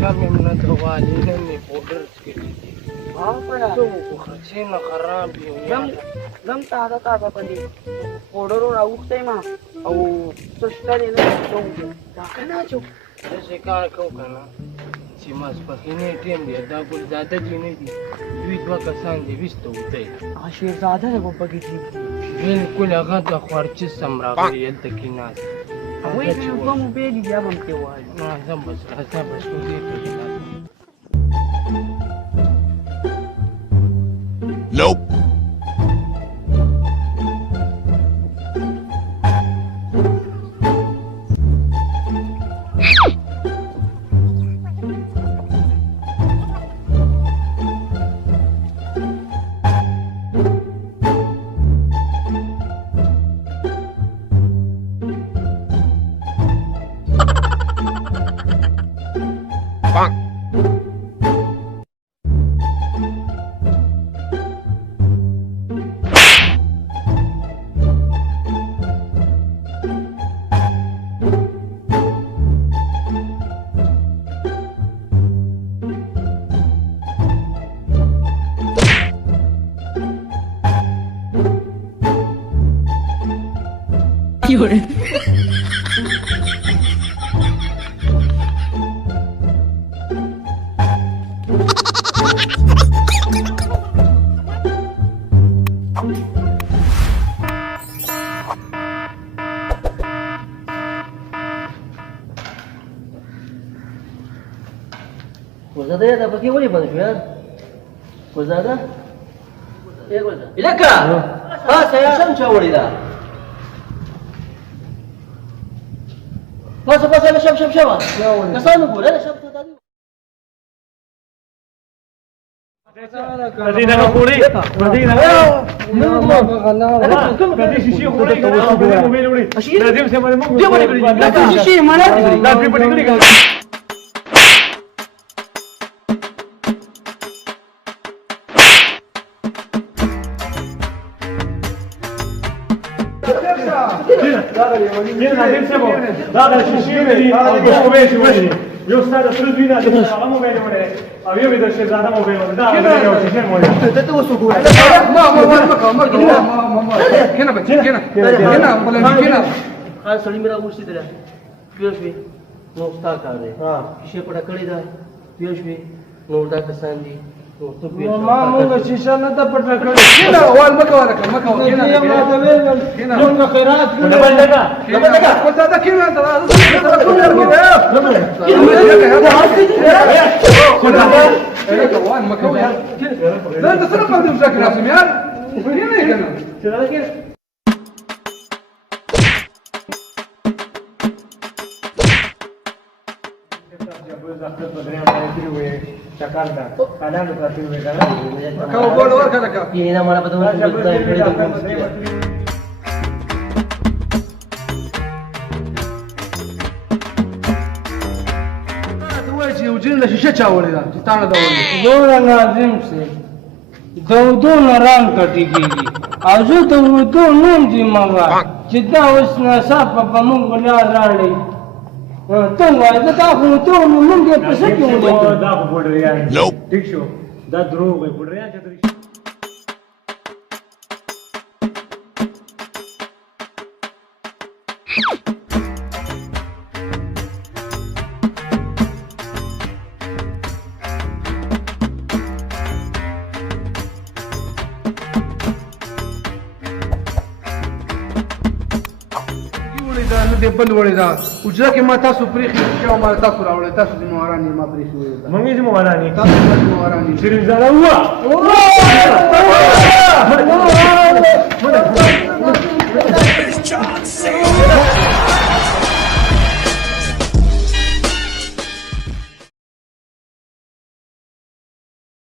ټوټه مې نه ده والي نه مې پوډر څکلي دي څه وکړه چې نه خراب وي زم تازه په دې پوډرو راوښتی ما او څه شته دی نه څه وکړو دا که نه اچو داسې کار کوو که نه چې ماسپښینی ټیم دی دا ګلزاده جي نه دي دوی دوه کسان دي ویسته وتی هغه شیرزاده دی به پکې دي بلکل هغه د خوارچس هم راغلی هلته کې ناست هغوی چې دوه موبایل دي بیا به هم پرې ووایو راځه بس راځه بس کوزې پکې Nope. Fiore. Gozada ya, dapat kau boleh bantu ya? Gozada? Ya Gozada. Ilaka! Saya sam cawali dah. Pasal syam. Kesan aku dah syam tu tadi. Berarti nak kuri, berarti nak. Berarti sisi kuri kan? Mobil kuri. Berarti saya mana mau? dia boleh beli laka sisi mana dibeli Berarti boleh kuri kan? Gina, nadim se bo. Da sisi beli, ako veći beli. Eu stau de trei bine, am o venire. Avem de ce zada o venire. Da, eu și ce mori. Te usu gura kena bacci kena boleh kena Kan sali mera ursi dah. Pius bi, nostal kare. Kisah pada kali dah. Pius bi, norda kesandi. ما موږ شیشه نه ده پټه کړې kena wal makawara kena کېنا موږ خیرات کړو Gozada kena wan makaw ya لا انت سنه قدم شكل رسم يا وين كنا Kau boleh luar kata kau. Ini nama apa tuh? Tuaji ujin la shisha chawali da. Tana da wali. زوره ناظم سي دودونه ران کټی کېږي او زه د ودو نوم دي مغه چې دا اوس ناڅاپه په موږ ولار راړی ته وایه زه دا خو ودو نو موږ یې په څه کې ولیدل Da cu pădărian. Nope. Tic și eu. Da drog, e pădărian ce trebuie. د بل وړي دا اجره کې ما تاسو پریخي چې ما تاسو راوړل تاسو د مهاراني ما پریخي Mă mi-e zi mă, Marani. تاسو د مهاراني Șirin zara, ua!